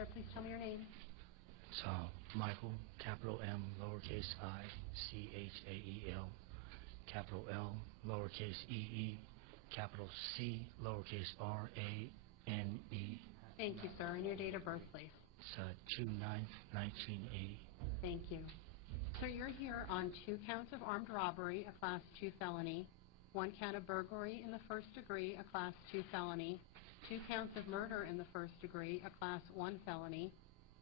Sir, please tell me your name. It's Michael, capital M, lowercase I, C-H-A-E-L, capital L, lowercase E-E, capital C, lowercase R-A-N-E. Thank you, sir. And your date of birth, please. It's June 9th, 1980. Thank you. So you're here on 2 counts of armed robbery, a Class 2 felony, 1 count of burglary in the first degree, a Class 2 felony, 2 counts of murder in the first degree, a Class 1 felony,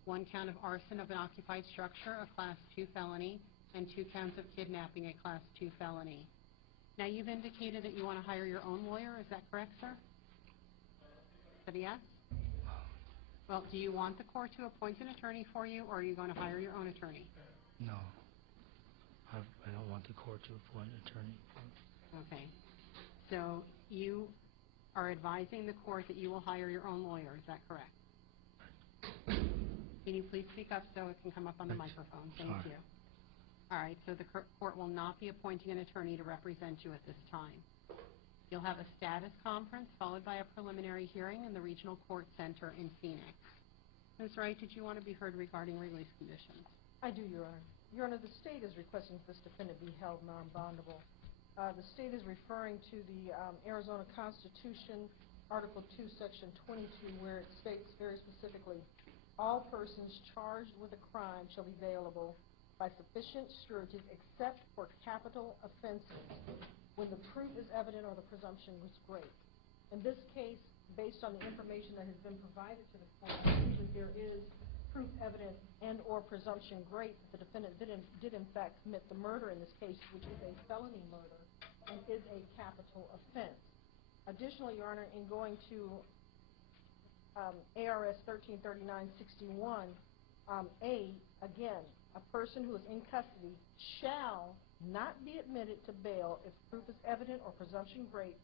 1 count of arson of an occupied structure, a Class 2 felony, and 2 counts of kidnapping, a Class 2 felony. Now, you've indicated that you want to hire your own lawyer. Is that correct, sir? Is that a yes? Well, do you want the court to appoint an attorney for you, or are you going to hire your own attorney? No. I don't want the court to appoint an attorney. Okay. So you are advising the court that you will hire your own lawyer. Is that correct? Can you please speak up so it can come up on the microphone? Thank you. All right. So the court will not be appointing an attorney to represent you at this time. You'll have a status conference followed by a preliminary hearing in the Regional Court Center in Phoenix. Ms. Wright, did you want to be heard regarding release conditions? I do, Your Honor. Your Honor, the state is requesting this defendant be held non-bondable. The state is referring to the Arizona Constitution, Article 2, Section 22, where it states very specifically, all persons charged with a crime shall be bailable by sufficient sureties except for capital offenses when the proof is evident or the presumption was great. In this case, based on the information that has been provided to the court, usually there is proof evident and or presumption great that the defendant did in fact commit the murder in this case, which is a felony murder and is a capital offense. Additionally, Your Honor, in going to ARS 1339-61, A, again, a person who is in custody shall not be admitted to bail if proof is evident or presumption great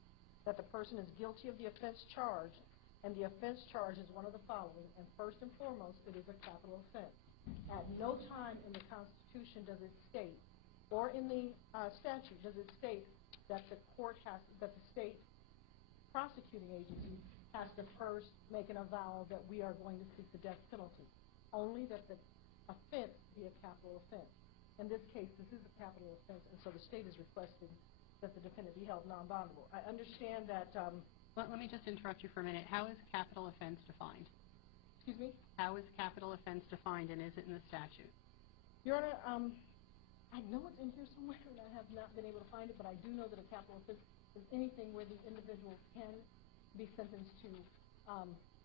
that the person is guilty of the offense charged, and the offense charged is one of the following, and first and foremost, it is a capital offense. At no time in the Constitution does it state, or in the statute does it state that the state prosecuting agency has to first make an avowal that we are going to seek the death penalty. Only that the offense be a capital offense. In this case, this is a capital offense, and so the state is requesting that the defendant be held non-bondable. I understand that... Let me just interrupt you for a minute. How is capital offense defined? Excuse me? How is capital offense defined, and is it in the statute? Your Honor, I know it's in here somewhere, and I have not been able to find it, but I do know that a capital offense is anything where the individual can be sentenced to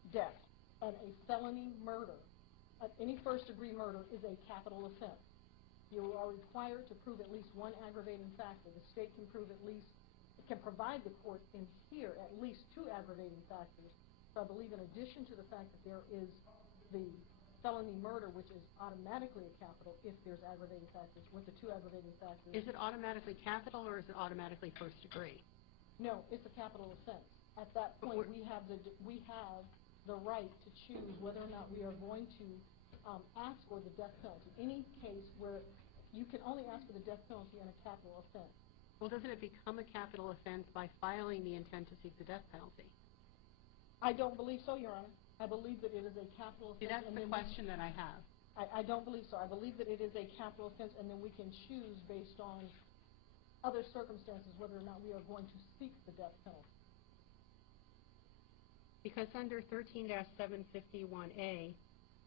death. And a felony murder, any first-degree murder, is a capital offense. You are required to prove at least one aggravating factor. The state can prove at least, can provide the court in here at least 2 aggravating factors. So I believe in addition to the fact that there is the felony murder, which is automatically a capital if there's aggravating factors, with the 2 aggravating factors. Is it automatically capital or is it automatically first degree? No, it's a capital offense. At that point, we have the right to choose whether or not we are going to ask for the death penalty. Any case where you can only ask for the death penalty in a capital offense. Well, doesn't it become a capital offense by filing the intent to seek the death penalty? I don't believe so, Your Honor. I believe that it is a capital offense. See, that's the question that I have. I don't believe so. I believe that it is a capital offense, and then we can choose based on other circumstances whether or not we are going to seek the death penalty. Because under 13-751A,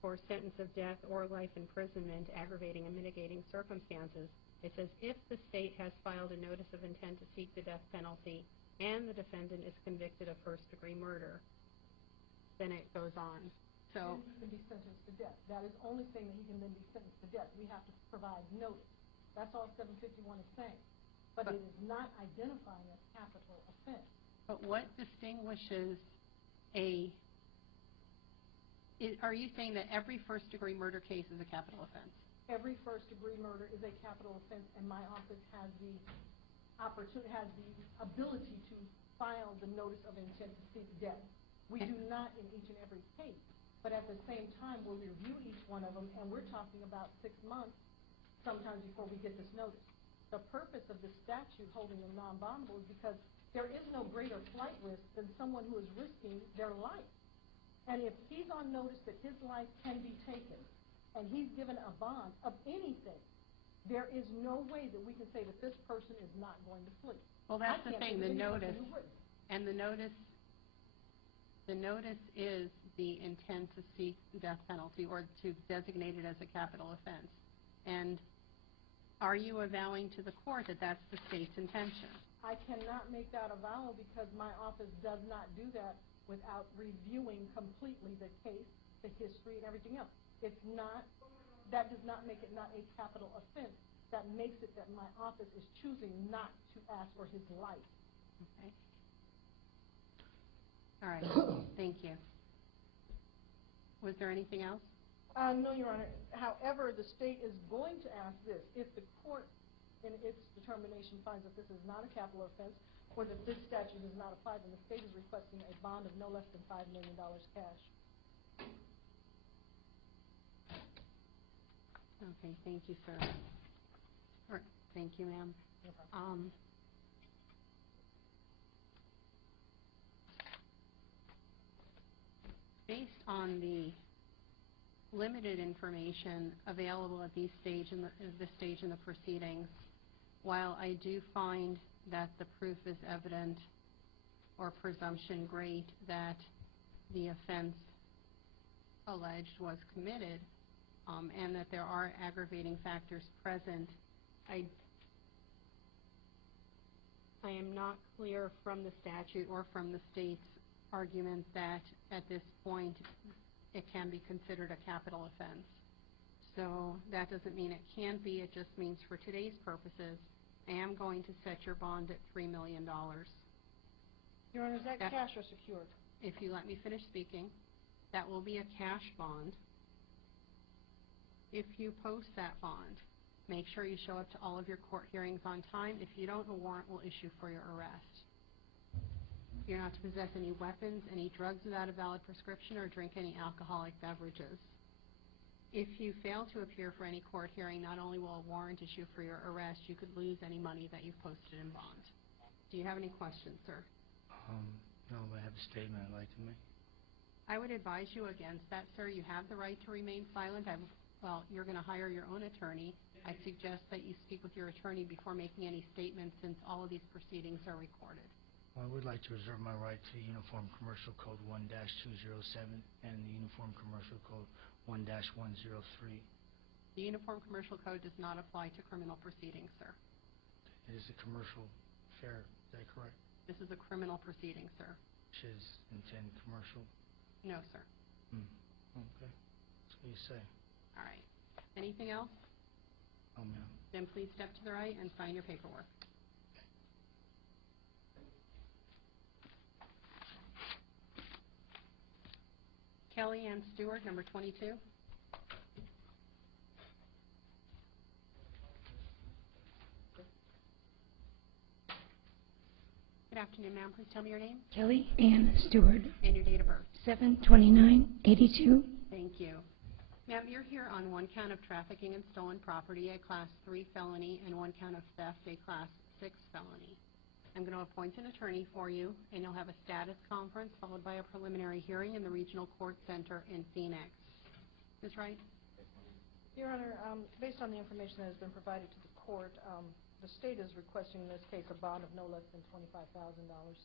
for sentence of death or life imprisonment, aggravating and mitigating circumstances, it says if the state has filed a notice of intent to seek the death penalty and the defendant is convicted of first-degree murder, then it goes on. So he can be sentenced to death. That is the only thing that he can then be sentenced to death. We have to provide notice. That's all 751 is saying. But it is not identifying a capital offense. But what distinguishes are you saying that every first-degree murder case is a capital offense? Every first-degree murder is a capital offense, and my office has the ability to file the notice of intent to seek death. We do not in each and every case, but at the same time, we'll review each one of them, and we're talking about 6 months sometimes before we get this notice. The purpose of the statute holding them non-bondable is because there is no greater flight risk than someone who is risking their life. And if he's on notice that his life can be taken, and he's given a bond of anything, there is no way that we can say that this person is not going to flee. Well, that's the thing, the notice, And and the notice is the intent to seek the death penalty or to designate it as a capital offense. And are you avowing to the court that that's the state's intention? I cannot make that avowal because my office does not do that without reviewing completely the case, the history, and everything else. It's not, that does not make it not a capital offense. That makes it that my office is choosing not to ask for his life. Okay. All right. Thank you. Was there anything else? No, Your Honor. However, the state is going to ask this. If the court, in its determination, finds that this is not a capital offense or that this statute does not apply, then the state is requesting a bond of no less than $5 million cash. Okay. Thank you, sir. Or, thank you, ma'am. No problem. Based on the limited information available at this stage in the proceedings, while I do find that the proof is evident or presumption great that the offense alleged was committed, and that there are aggravating factors present, I am not clear from the statute or from the state's argument that at this point it can be considered a capital offense. So that doesn't mean it can't be, it just means for today's purposes, I am going to set your bond at $3 million. Your Honor, is that cash or secured? If you let me finish speaking, that will be a cash bond. If you post that bond, make sure you show up to all of your court hearings on time. If you don't, a warrant will issue for your arrest. You're not to possess any weapons, any drugs without a valid prescription, or drink any alcoholic beverages. If you fail to appear for any court hearing, not only will a warrant issue for your arrest, you could lose any money that you've posted in bond. Do you have any questions, sir? No, I have a statement I'd like to make. I would advise you against that, sir. You have the right to remain silent. Well, you're going to hire your own attorney. I suggest that you speak with your attorney before making any statements, since all of these proceedings are recorded. I would like to reserve my right to Uniform Commercial Code 1-207 and the Uniform Commercial Code 1-103. The Uniform Commercial Code does not apply to criminal proceedings, sir. It is a commercial affair, is that correct? This is a criminal proceeding, sir. Which is intended commercial? No, sir. Okay. That's what you say. All right. Anything else? Oh, ma'am. Then please step to the right and sign your paperwork. Kelly Ann Stewart, number 22. Good afternoon, ma'am. Please tell me your name Kelly Ann Stewart, and your date of birth. 7/29/82. Thank you. Ma'am, you're here on one count of trafficking and stolen property, a Class 3 felony, and one count of theft, a Class 6 felony. I'm going to appoint an attorney for you, and you'll have a status conference followed by a preliminary hearing in the Regional Court Center in Phoenix. Ms. Wright? Your Honor, based on the information that has been provided to the court, the state is requesting in this case a bond of no less than $25,000.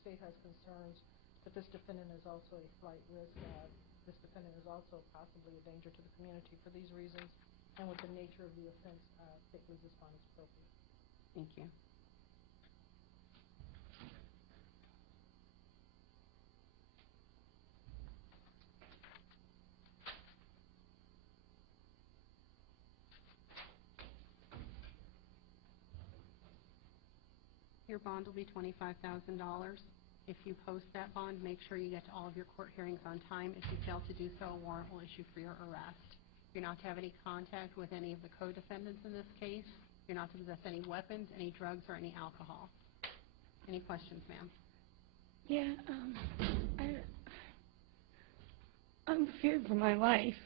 State has concerns that this defendant is also a flight risk. This defendant is also possibly a danger to the community. For these reasons, and with the nature of the offense, state believes this bond is appropriate. Thank you. Your bond will be $25,000. If you post that bond, make sure you get to all of your court hearings on time. If you fail to do so, a warrant will issue for your arrest. You're not to have any contact with any of the co-defendants in this case. You're not to possess any weapons, any drugs, or any alcohol. Any questions, ma'am? Yeah, I'm feared for my life.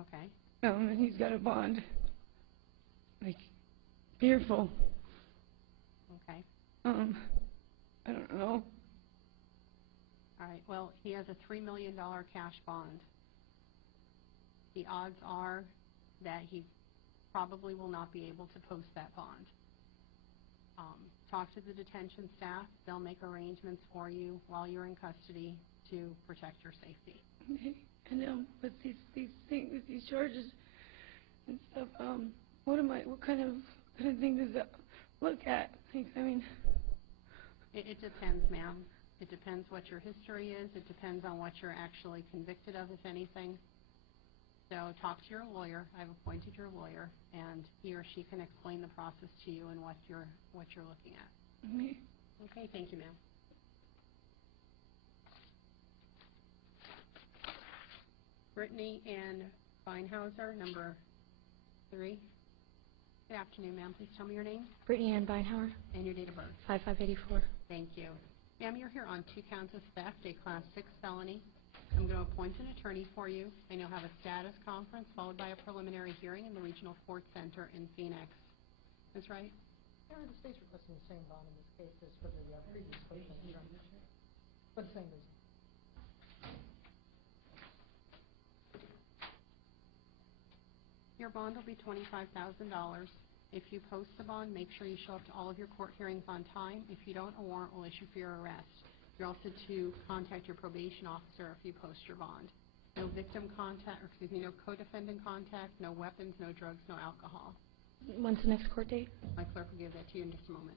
Okay. And he's got a bond. Like, fearful. Okay. I don't know. All All right, well, he has a $3 million cash bond. The odds are that he probably will not be able to post that bond. Talk to the detention staff. They'll make arrangements for you while you're in custody to protect your safety. Okay. And with these things, with these charges and stuff, what kind of thing does that look at? Like, I mean, It depends, ma'am. It depends what your history is. It depends on what you're actually convicted of, if anything. So talk to your lawyer. I've appointed your lawyer, and he or she can explain the process to you and what you're looking at. me. Okay, thank you, ma'am. Brittnay and Beinhauer, number 3. Good afternoon, ma'am. Please tell me your name Brittnay Beinhauer, and your date of birth. 5584. Thank you. Ma'am, you're here on 2 counts of theft, a Class 6 felony. I'm going to appoint an attorney for you, and you'll have a status conference followed by a preliminary hearing in the Regional Court Center in Phoenix. That's right? Your Honor, the state's requesting the same bond in this case as for the previous question. For the same reason. Your bond will be $25,000. If you post the bond, make sure you show up to all of your court hearings on time. If you don't, a warrant will issue for your arrest. You're also to contact your probation officer if you post your bond. No victim contact, or excuse me, no co-defendant contact, no weapons, no drugs, no alcohol. When's the next court date? My clerk will give that to you in just a moment.